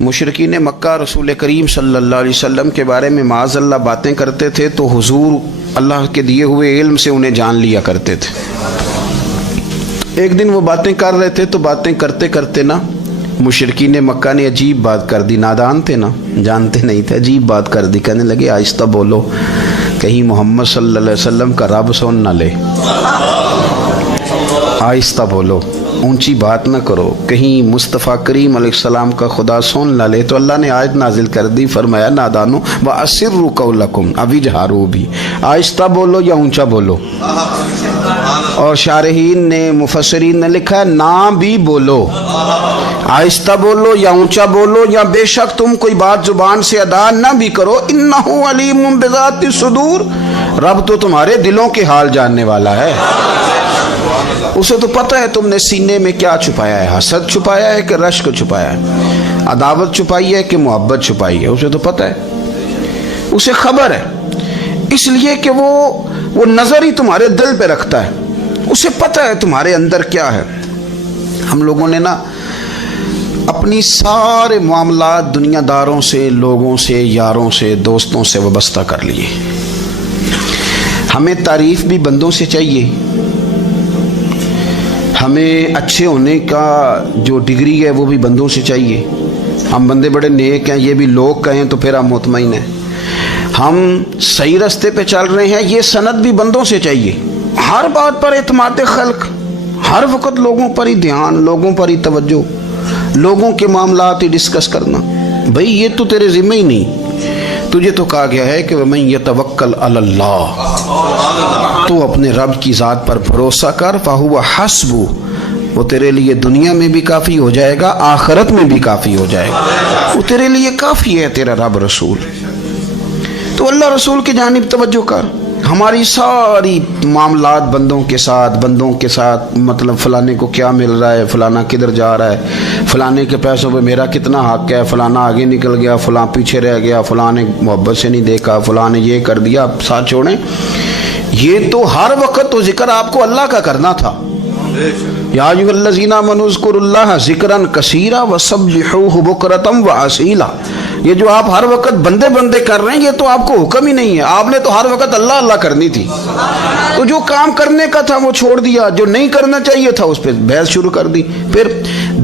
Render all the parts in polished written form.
مشرکین مکہ رسول کریم صلی اللہ علیہ وسلم کے بارے میں معاذ اللہ باتیں کرتے تھے تو حضور اللہ کے دیے ہوئے علم سے انہیں جان لیا کرتے تھے۔ ایک دن وہ باتیں کر رہے تھے تو باتیں کرتے کرتے نا مشرکین مکہ نے عجیب بات کر دی، نادان تھے نا، جانتے نہیں تھے، عجیب بات کر دی، کہنے لگے آہستہ بولو کہیں محمد صلی اللہ علیہ وسلم کا رب سن نہ لے، آہستہ بولو، اونچی بات نہ کرو، کہیں مصطفیٰ کریم علیہ السلام کا خدا سن نہ لے۔ تو اللہ نے آیت نازل کر دی، فرمایا نادانو وَأَسِرُّوا قَوْلَكُمْ، ابھی جہارو بھی، آہستہ بولو یا اونچا بولو۔ اور شارحین نے مفسرین نے لکھا ہے نہ بھی بولو، آہستہ بولو یا اونچا بولو، یا بے شک تم کوئی بات زبان سے ادا نہ بھی کرو، انہو علیم بذات الصدور، رب تو تمہارے دلوں کے حال جاننے والا ہے، اسے تو پتہ ہے تم نے سینے میں کیا چھپایا ہے، حسد چھپایا ہے کہ رشک چھپایا ہے، عداوت چھپائی ہے کہ محبت چھپائی ہے، اسے تو پتہ ہے، اسے خبر ہے، اس لیے کہ وہ نظر ہی تمہارے دل پہ رکھتا ہے، اسے پتہ ہے تمہارے اندر کیا ہے۔ ہم لوگوں نے نا اپنی سارے معاملات دنیا داروں سے، لوگوں سے، یاروں سے، دوستوں سے وابستہ کر لیے۔ ہمیں تعریف بھی بندوں سے چاہیے، ہمیں اچھے ہونے کا جو ڈگری ہے وہ بھی بندوں سے چاہیے، ہم بندے بڑے نیک ہیں یہ بھی لوگ کہیں تو پھر ہم مطمئن ہیں، ہم صحیح راستے پہ چل رہے ہیں یہ سند بھی بندوں سے چاہیے۔ ہر بات پر اعتماد خلق، ہر وقت لوگوں پر ہی دھیان، لوگوں پر ہی توجہ، لوگوں کے معاملات ہی ڈسکس کرنا، بھئی یہ تو تیرے ذمہ ہی نہیں، تجھے تو کہا گیا ہے کہ وَمَن يَتَوَكَّلْ عَلَى اللَّهِ، تو اپنے رب کی ذات پر بھروسہ کر، فَهُوَ حَسْبُهُ، وہ تیرے لیے دنیا میں بھی کافی ہو جائے گا، آخرت میں بھی کافی ہو جائے گا، وہ تیرے لیے کافی ہے تیرا رب رسول۔ تو اللہ رسول کی جانب توجہ کر۔ ہماری ساری معاملات بندوں کے ساتھ مطلب فلانے کو کیا مل رہا ہے، فلانا کدھر جا رہا ہے، فلانے کے پیسوں پہ میرا کتنا حق ہے، فلانا آگے نکل گیا، فلاں پیچھے رہ گیا، فلاں نے محبت سے نہیں دیکھا، فلاں نے یہ کر دیا، ساتھ چھوڑیں، یہ تو ہر وقت تو ذکر آپ کو اللہ کا کرنا تھا۔ یا ایھا الذین آمنوا اذکروا اللہ ذکرا کثیرا وسبحوہ بکرۃ واصیلا، یہ جو آپ ہر وقت بندے کر رہے ہیں یہ تو آپ کو حکم ہی نہیں ہے، آپ نے تو ہر وقت اللہ اللہ کرنی تھی، تو جو کام کرنے کا تھا وہ چھوڑ دیا، جو نہیں کرنا چاہیے تھا اس پہ بحث شروع کر دی، پھر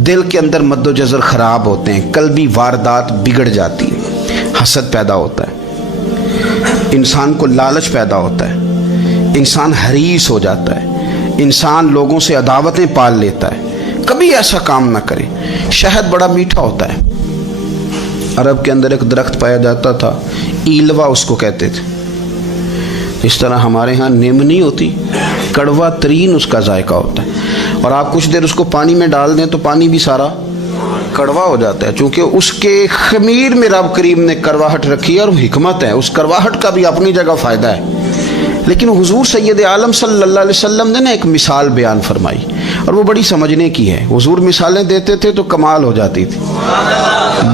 دل کے اندر مد و جزر خراب ہوتے ہیں، قلبی واردات بگڑ جاتی ہے، حسد پیدا ہوتا ہے، انسان کو لالچ پیدا ہوتا ہے، انسان حریص ہو جاتا ہے، انسان لوگوں سے عداوتیں پال لیتا ہے۔ کبھی ایسا کام نہ کرے۔ شہد بڑا میٹھا ہوتا ہے، عرب کے اندر ایک درخت پایا جاتا تھا، ایلوا اس کو کہتے تھے، اس طرح ہمارے ہاں نیم نہیں ہوتی، کڑوا ترین اس کا ذائقہ ہوتا ہے، اور آپ کچھ دیر اس کو پانی میں ڈال دیں تو پانی بھی سارا کڑوا ہو جاتا ہے، چونکہ اس کے خمیر میں رب کریم نے کرواہٹ رکھی ہے، اور حکمت ہے، اس کرواہٹ کا بھی اپنی جگہ فائدہ ہے۔ لیکن حضور سید عالم صلی اللہ علیہ وسلم نے ایک مثال بیان فرمائی، اور وہ بڑی سمجھنے کی ہے۔ حضور مثالیں دیتے تھے تو کمال ہو جاتی تھی،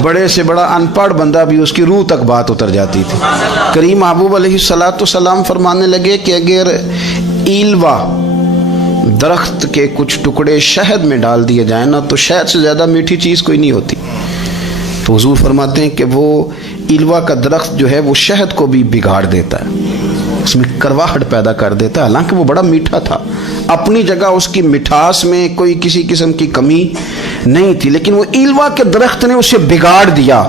بڑے سے بڑا ان پڑھ بندہ بھی اس کی روح تک بات اتر جاتی تھی۔ کریم محبوب علیہ السلام فرمانے لگے کہ اگر ایلوا درخت کے کچھ ٹکڑے شہد میں ڈال دیے جائیں نا تو شہد سے زیادہ میٹھی چیز کوئی نہیں ہوتی۔ تو حضور فرماتے ہیں کہ وہ ایلوا کا درخت جو ہے وہ شہد کو بھی بگاڑ دیتا ہے، اس میں کرواہٹ پیدا کر دیتا ہے، حالانکہ وہ بڑا میٹھا تھا، اپنی جگہ اس کی مٹھاس میں کوئی کسی قسم کی کمی نہیں تھی، لیکن وہ ایلوا کے درخت نے اسے بگاڑ دیا۔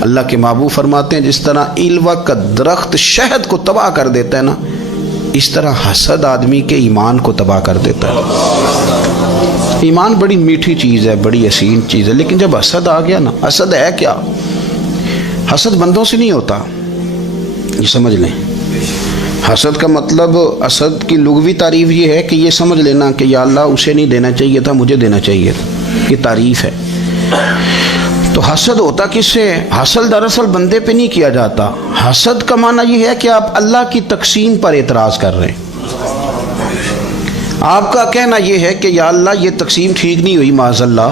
اللہ کے محبوب فرماتے ہیں جس طرح ایلوا کا درخت شہد کو تباہ کر دیتا ہے نا، اس طرح حسد آدمی کے ایمان کو تباہ کر دیتا ہے۔ ایمان بڑی میٹھی چیز ہے، بڑی حسین چیز ہے، لیکن جب حسد آ گیا نا، حسد ہے کیا؟ حسد بندوں سے نہیں ہوتا، یہ سمجھ لیں۔ حسد کا مطلب، حسد کی لغوی تعریف یہ ہے کہ یہ سمجھ لینا کہ یا اللہ اسے نہیں دینا چاہیے تھا، مجھے دینا چاہیے تھا، یہ تعریف ہے۔ تو حسد ہوتا کس سے؟ حسد دراصل بندے پہ نہیں کیا جاتا، حسد کا معنی یہ ہے کہ آپ اللہ کی تقسیم پر اعتراض کر رہے ہیں، آپ کا کہنا یہ ہے کہ یا اللہ یہ تقسیم ٹھیک نہیں ہوئی، معاذ اللہ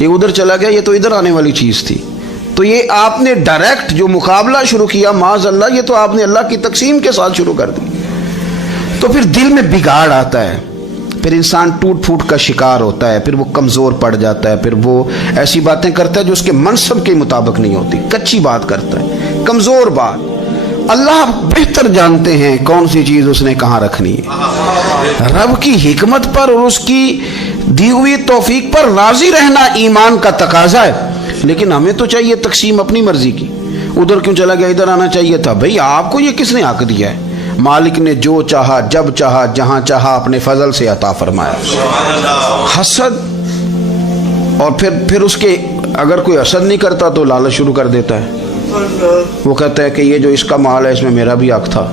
یہ ادھر چلا گیا، یہ تو ادھر آنے والی چیز تھی، تو یہ آپ نے ڈائریکٹ جو مقابلہ شروع کیا، معاذ اللہ یہ تو آپ نے اللہ کی تقسیم کے ساتھ شروع کر دی، تو پھر دل میں بگاڑ آتا ہے، پھر انسان ٹوٹ پھوٹ کا شکار ہوتا ہے، پھر وہ کمزور پڑ جاتا ہے، پھر وہ ایسی باتیں کرتا ہے جو اس کے منصب کے مطابق نہیں ہوتی، کچی بات کرتا ہے، کمزور بات۔ اللہ بہتر جانتے ہیں کون سی چیز اس نے کہاں رکھنی ہے۔ رب کی حکمت پر اور اس کی دی ہوئی توفیق پر راضی رہنا ایمان کا تقاضا ہے، لیکن ہمیں تو چاہیے تقسیم اپنی مرضی کی۔ ادھر کیوں چلا گیا، ادھر آنا چاہیے تھا۔ بھئی آپ کو یہ کس نے حق دیا ہے؟ مالک نے جو چاہا، جب چاہا، جہاں چاہا اپنے فضل سے عطا فرمایا۔ حسد، اور پھر اس کے اگر کوئی حسد نہیں کرتا تو لالچ شروع کر دیتا ہے، وہ کہتا ہے کہ یہ جو اس کا مال ہے اس میں میرا بھی حق تھا،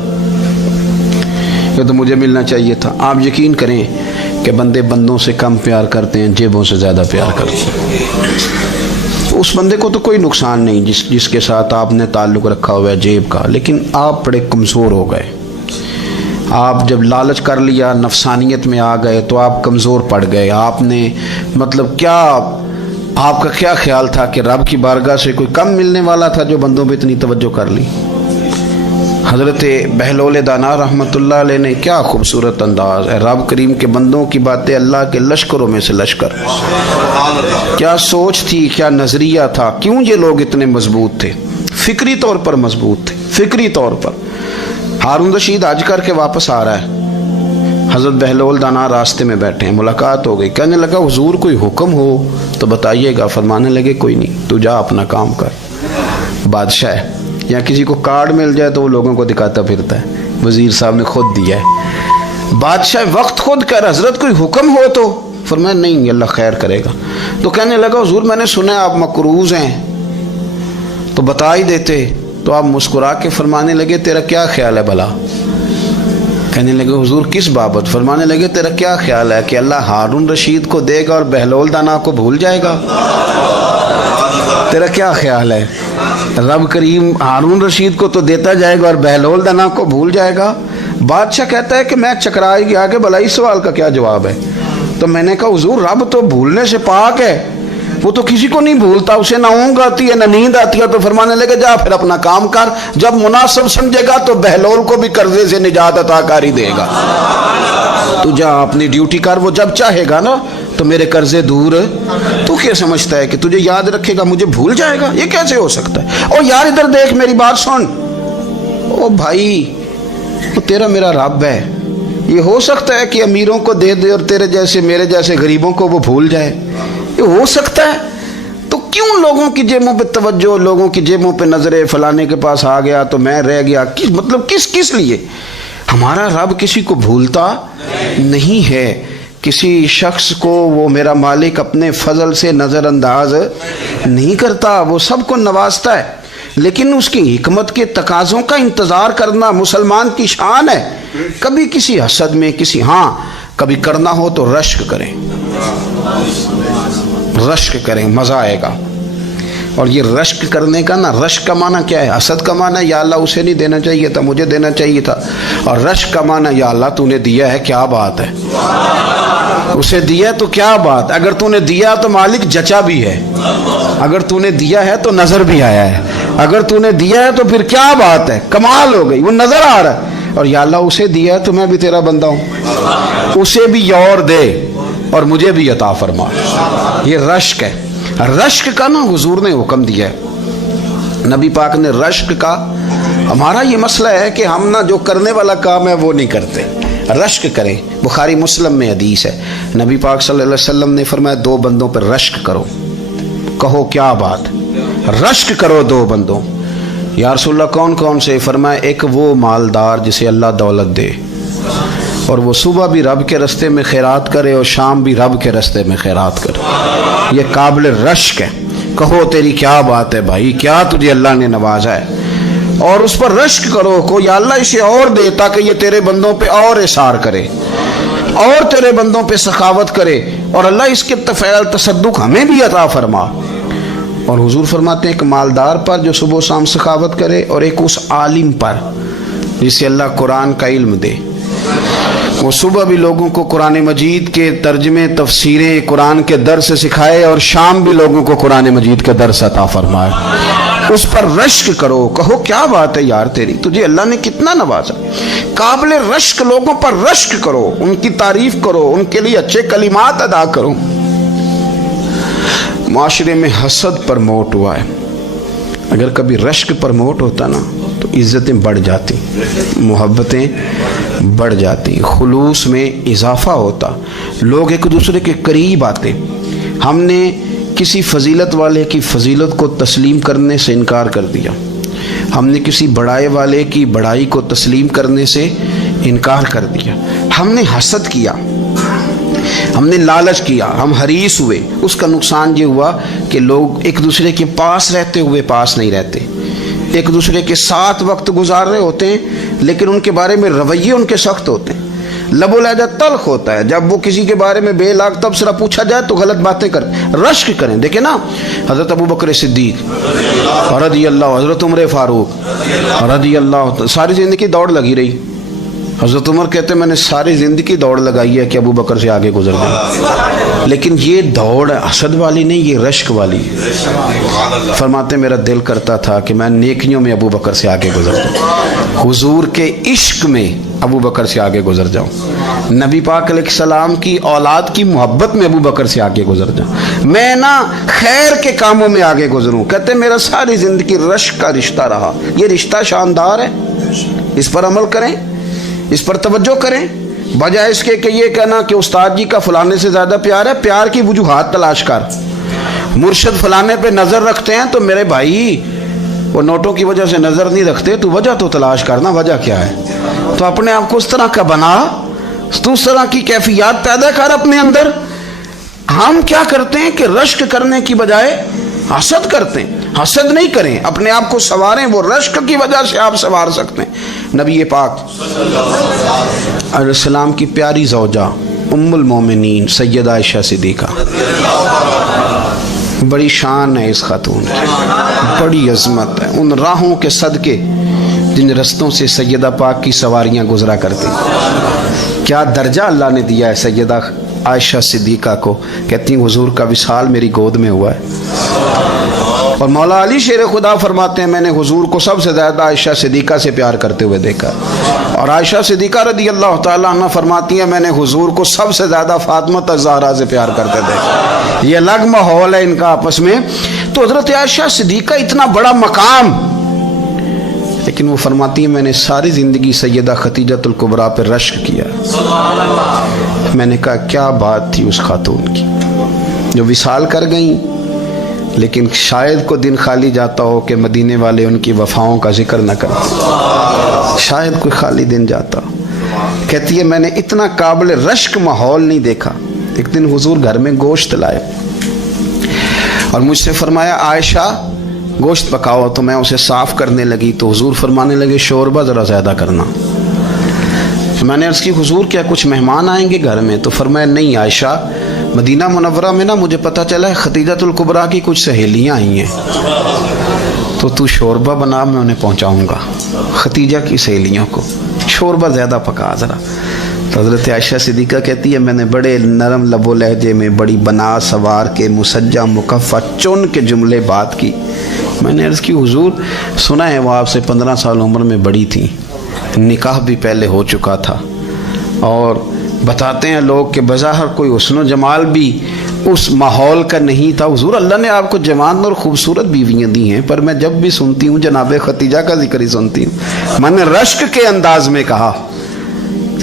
یہ تو مجھے ملنا چاہیے تھا۔ آپ یقین کریں کہ بندے بندوں سے کم پیار کرتے ہیں، جیبوں سے زیادہ پیار کرتے ہیں۔ اس بندے کو تو کوئی نقصان نہیں جس کے ساتھ آپ نے تعلق رکھا ہوا ہے جیب کا، لیکن آپ بڑے کمزور ہو گئے۔ آپ جب لالچ کر لیا، نفسانیت میں آ گئے تو آپ کمزور پڑ گئے۔ آپ نے مطلب کیا، آپ کا کیا خیال تھا کہ رب کی بارگاہ سے کوئی کم ملنے والا تھا جو بندوں پہ اتنی توجہ کر لی؟ حضرت بہلول دانا رحمۃ اللہ علیہ نے کیا خوبصورت انداز ہے، رب کریم کے بندوں کی باتیں اللہ کے لشکروں میں سے لشکر، کیا سوچ تھی، کیا نظریہ تھا، کیوں یہ لوگ اتنے مضبوط تھے، فکری طور پر مضبوط تھے، فکری طور پر۔ ہارون رشید حج کر کے واپس آ رہا ہے، حضرت بہلول دانا راستے میں بیٹھے ہیں، ملاقات ہو گئی، کہنے لگا حضور کوئی حکم ہو تو بتائیے گا۔ فرمانے لگے کوئی نہیں، تو جا اپنا کام کر۔ بادشاہ ہے، یا کسی کو کارڈ مل جائے تو وہ لوگوں کو دکھاتا پھرتا ہے، وزیر صاحب نے خود دیا ہے۔ بادشاہ وقت خود کر، حضرت کوئی حکم ہو تو؟ فرمایا نہیں، اللہ خیر کرے گا۔ تو کہنے لگا حضور میں نے سنا ہے آپ مقروض ہیں، تو بتا ہی دیتے۔ تو آپ مسکرا کے فرمانے لگے تیرا کیا خیال ہے بھلا؟ کہنے لگے حضور کس بابت؟ فرمانے لگے تیرا کیا خیال ہے کہ اللہ ہارون رشید کو دے گا اور بہلول دانا کو بھول جائے گا؟ تیرا کیا خیال ہے؟ رب کریم ہارون رشید کو تو دیتا جائے گا اور بہلول دانا کو بھول جائے گا؟ بادشاہ کہتا ہے کہ میں چکرا ہی گیا کہ بھلا اس سوال کا کیا جواب ہے؟ تو میں نے کہا حضور رب تو بھولنے سے پاک ہے، وہ تو کسی کو نہیں بھولتا، اسے نہ اونگ آتی ہے نہ نیند آتی ہے۔ تو فرمانے لگے جا پھر اپنا کام کر، جب مناسب سمجھے گا تو بہلول کو بھی قرضے سے نجات عطا کاری دے گا۔ تو جا اپنی ڈیوٹی کر، وہ جب چاہے گا نا تو میرے قرضے دور۔ تو کیا سمجھتا ہے کہ تجھے یاد رکھے گا مجھے بھول جائے گا؟ یہ کیسے ہو سکتا ہے؟ اور یار ادھر دیکھ میری بات سن، او بھائی وہ تیرا میرا رب ہے، یہ ہو سکتا ہے کہ امیروں کو دے دے اور تیرے جیسے میرے جیسے غریبوں کو وہ بھول جائے؟ یہ ہو سکتا ہے؟ تو کیوں لوگوں کی جیبوں پہ توجہ، لوگوں کی جیبوں پہ نظریں، فلانے کے پاس آ گیا تو میں رہ گیا، مطلب کس لیے؟ ہمارا رب کسی کو بھولتا نہیں ہے، کسی شخص کو وہ میرا مالک اپنے فضل سے نظر انداز نہیں کرتا، وہ سب کو نوازتا ہے، لیکن اس کی حکمت کے تقاضوں کا انتظار کرنا مسلمان کی شان ہے۔ کبھی کسی حسد میں کبھی کرنا ہو تو رشک کریں، مزہ آئے گا۔ اور یہ رشک کرنے کا نا، رشک کا معنی کیا ہے؟ حسد کا معنی ہے یا اللہ اسے نہیں دینا چاہیے تھا، مجھے دینا چاہیے تھا، اور رشک کا معنی یا اللہ تو نے دیا ہے، کیا بات ہے، اسے دیا تو کیا بات، اگر تو نے دیا تو مالک جچا بھی ہے، اگر تو نے دیا ہے تو نظر بھی آیا ہے، اگر تو نے دیا ہے تو پھر کیا بات ہے، کمال ہو گئی، وہ نظر آ رہا ہے۔ اور یا اللہ اسے دیا ہے تو میں بھی تیرا بندہ ہوں، اسے بھی اور دے اور مجھے بھی عطا فرما۔ یہ رشک ہے، رشک کا نا حضور نے حکم دیا ہے، نبی پاک نے رشک کا۔ ہمارا یہ مسئلہ ہے کہ ہم نا جو کرنے والا کام ہے وہ نہیں کرتے، رشک کریں۔ بخاری مسلم میں حدیث ہے، نبی پاک صلی اللہ علیہ وسلم نے فرمایا دو بندوں پر رشک کرو۔ کہو کیا بات؟ رشک کرو دو بندوں۔ یا رسول اللہ کون کون سے؟ فرمایا ایک وہ مالدار جسے اللہ دولت دے اور وہ صبح بھی رب کے رستے میں خیرات کرے اور شام بھی رب کے رستے میں خیرات کرے، یہ قابل رشک ہے۔ کہو تیری کیا بات ہے بھائی، کیا تجھے اللہ نے نوازا ہے، اور اس پر رشک کرو کو یا اللہ اسے اور دے تاکہ یہ تیرے بندوں پہ اور اثار کرے اور تیرے بندوں پہ سخاوت کرے، اور اللہ اس کے فعل تصدق ہمیں بھی عطا فرما۔ اور حضور فرماتے ہیں ایک مالدار پر جو صبح و شام سخاوت کرے، اور ایک اس عالم پر جسے اللہ قرآن کا علم دے، وہ صبح بھی لوگوں کو قرآن مجید کے ترجمے، تفسیریں، قرآن کے درس سکھائے، اور شام بھی لوگوں کو قرآن مجید کے درس عطا فرمائے۔ اس پر رشک کرو, کہو کیا بات ہے یار تیری, تجھے اللہ نے کتنا نوازا. قابل رشک لوگوں پر رشک کرو, ان کی تعریف کرو, ان کے لیے اچھے کلمات ادا کرو. معاشرے میں حسد پرموٹ ہوا ہے, اگر کبھی رشک پرموٹ ہوتا نا تو عزتیں بڑھ جاتی, محبتیں بڑھ جاتی, خلوص میں اضافہ ہوتا, لوگ ایک دوسرے کے قریب آتے. ہم نے کسی فضیلت والے کی فضیلت کو تسلیم کرنے سے انکار کر دیا, ہم نے کسی بڑائی والے کی بڑائی کو تسلیم کرنے سے انکار کر دیا, ہم نے حسد کیا, ہم نے لالچ کیا, ہم حریص ہوئے. اس کا نقصان یہ ہوا کہ لوگ ایک دوسرے کے پاس رہتے ہوئے پاس نہیں رہتے, ایک دوسرے کے ساتھ وقت گزار رہے ہوتے ہیں لیکن ان کے بارے میں رویے ان کے سخت ہوتے ہیں, لب و لہجہ تلخ ہوتا ہے. جب وہ کسی کے بارے میں بے لاگ تبصرہ پوچھا جائے تو غلط باتیں کریں, رشک کریں. دیکھیں نا حضرت ابو بکر صدیق رضی اللہ, حضرت عمر فاروق رضی اللہ, ساری زندگی دوڑ لگی رہی. حضرت عمر کہتے ہیں میں نے ساری زندگی دوڑ لگائی ہے کہ ابو بکر سے آگے گزر گیا, لیکن یہ دوڑ حسد والی نہیں, یہ رشک والی. فرماتے میرا دل کرتا تھا کہ میں نیکیوں میں ابو بکر سے آگے گزر جاؤں, حضور کے عشق میں ابو بکر سے آگے گزر جاؤں, نبی پاک علیہ السلام کی اولاد کی محبت میں ابو بکر سے آگے گزر جاؤں, میں نا خیر کے کاموں میں آگے گزروں. کہتے میرا ساری زندگی رشک کا رشتہ رہا. یہ رشتہ شاندار ہے, اس پر عمل کریں, اس پر توجہ کریں, بجائے اس کے کہ یہ کہنا کہ استاد جی کا فلانے سے زیادہ پیار ہے. پیار کی وجوہات تلاش کر, مرشد فلانے پہ نظر رکھتے ہیں تو میرے بھائی وہ نوٹوں کی وجہ سے نظر نہیں رکھتے, تو وجہ تو تلاش کرنا, وجہ کیا ہے. تو اپنے آپ کو اس طرح کا بنا, تو اس طرح کی کیفیات پیدا کر اپنے اندر. ہم کیا کرتے ہیں کہ رشک کرنے کی بجائے حسد کرتے ہیں. حسد نہیں کریں, اپنے آپ کو سنواریں, وہ رشک کی وجہ سے آپ سنوار سکتے ہیں. نبی پاک علیہ السلام کی پیاری زوجہ ام المومنین سیدہ عائشہ صدیقہ, بڑی شان ہے اس خاتون کی, بڑی عظمت ہے ان راہوں کے صدقے جن رستوں سے سیدہ پاک کی سواریاں گزرا کرتی. کیا درجہ اللہ نے دیا ہے سیدہ عائشہ صدیقہ کو. کہتی ہیں حضور کا وصال میری گود میں ہوا ہے. اور مولا علی شیر خدا فرماتے ہیں میں نے حضور کو سب سے زیادہ عائشہ صدیقہ سے پیار کرتے ہوئے دیکھا. اور عائشہ صدیقہ رضی اللہ تعالیٰ عنہ فرماتی ہیں میں نے حضور کو سب سے زیادہ فاطمہ الزہرا سے پیار کرتے دیکھا. یہ الگ ماحول ہے ان کا آپس میں. تو حضرت عائشہ صدیقہ اتنا بڑا مقام, لیکن وہ فرماتی ہیں میں نے ساری زندگی سیدہ خدیجۃ الکبریٰ پہ رشک کیا. میں نے کہا کیا بات تھی اس خاتون کی جو وصال کر گئیں, لیکن شاید کو دن خالی جاتا ہو کہ مدینے والے ان کی وفاؤں کا ذکر نہ کرتے, شاید کوئی خالی دن جاتا. کہتی ہے میں نے اتنا قابل رشک ماحول نہیں دیکھا. ایک دن حضور گھر میں گوشت لائے اور مجھ سے فرمایا عائشہ گوشت پکاؤ, تو میں اسے صاف کرنے لگی تو حضور فرمانے لگے شوربہ ذرا زیادہ کرنا. میں نے عرض کی حضور کیا کچھ مہمان آئیں گے گھر میں؟ تو فرمایا نہیں عائشہ, مدینہ منورہ میں نا مجھے پتہ چلا ہے خدیجۃ الکبریٰ کی کچھ سہیلیاں آئی ہیں, تو شوربہ بنا, میں انہیں پہنچاؤں گا خدیجہ کی سہیلیوں کو, شوربہ زیادہ پکا ذرا. تو حضرت عائشہ صدیقہ کہتی ہے میں نے بڑے نرم لب و لہجے میں بڑی بنا سوار کے مسجع مکفہ چن کے جملے بات کی. میں نے عرض کی حضور سنا ہے وہ آپ سے 15 سال عمر میں بڑی تھیں, نکاح بھی پہلے ہو چکا تھا, اور بتاتے ہیں لوگ کہ بظاہر کوئی حسن و جمال بھی اس ماحول کا نہیں تھا. حضور اللہ نے آپ کو جوان اور خوبصورت بیویاں دی ہیں, پر میں جب بھی سنتی ہوں جناب خدیجہ کا ذکر ہی سنتی ہوں. میں نے رشک کے انداز میں کہا.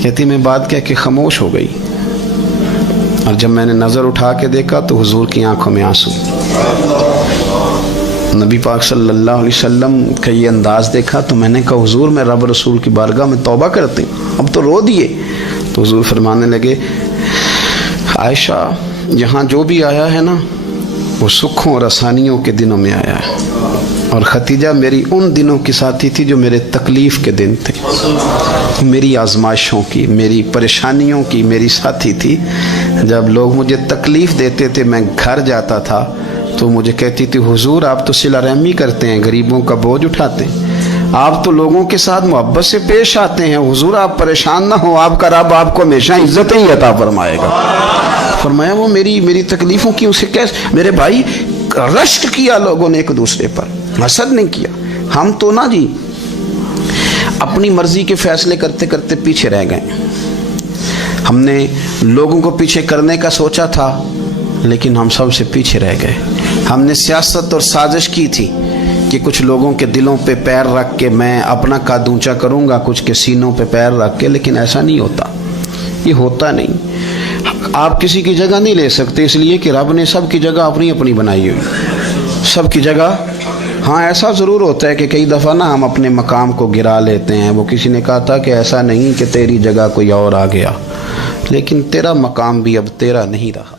کہتی میں بات کہہ کے خاموش ہو گئی, اور جب میں نے نظر اٹھا کے دیکھا تو حضور کی آنکھوں میں آنسو. نبی پاک صلی اللہ علیہ وسلم کا یہ انداز دیکھا تو میں نے کہا حضور میں رب رسول کی بارگاہ میں توبہ کرتی ہوں, اب تو رو دیے. تو حضور فرمانے لگے عائشہ یہاں جو بھی آیا ہے نا وہ سکھوں اور آسانیوں کے دنوں میں آیا ہے, اور خدیجہ میری ان دنوں کی ساتھی تھی جو میرے تکلیف کے دن تھے, میری آزمائشوں کی, میری پریشانیوں کی میری ساتھی تھی. جب لوگ مجھے تکلیف دیتے تھے میں گھر جاتا تھا تو مجھے کہتی تھی حضور آپ تو صلہ رحمی کرتے ہیں, غریبوں کا بوجھ اٹھاتے ہیں, آپ تو لوگوں کے ساتھ محبت سے پیش آتے ہیں, حضور آپ پریشان نہ ہو, آپ کا رب آپ کو ہمیشہ عزت ہی عطا فرمائے گا. فرمایا وہ میری تکلیفوں کی اسے کیسے, میرے بھائی رشک کیا لوگوں نے ایک دوسرے پر. حسد نہیں کیا. ہم تو نا جی اپنی مرضی کے فیصلے کرتے کرتے پیچھے رہ گئے. ہم نے لوگوں کو پیچھے کرنے کا سوچا تھا لیکن ہم سب سے پیچھے رہ گئے. ہم نے سیاست اور سازش کی تھی کہ کچھ لوگوں کے دلوں پہ پیر رکھ کے میں اپنا قد اونچا کروں گا, کچھ کے سینوں پہ پیر رکھ کے, لیکن ایسا نہیں ہوتا, یہ ہوتا نہیں. آپ کسی کی جگہ نہیں لے سکتے اس لیے کہ رب نے سب کی جگہ اپنی اپنی بنائی ہوئی, سب کی جگہ. ہاں ایسا ضرور ہوتا ہے کہ کئی دفعہ نا ہم اپنے مقام کو گرا لیتے ہیں. وہ کسی نے کہا تھا کہ ایسا نہیں کہ تیری جگہ کوئی اور آ گیا, لیکن تیرا مقام بھی اب تیرا نہیں رہا.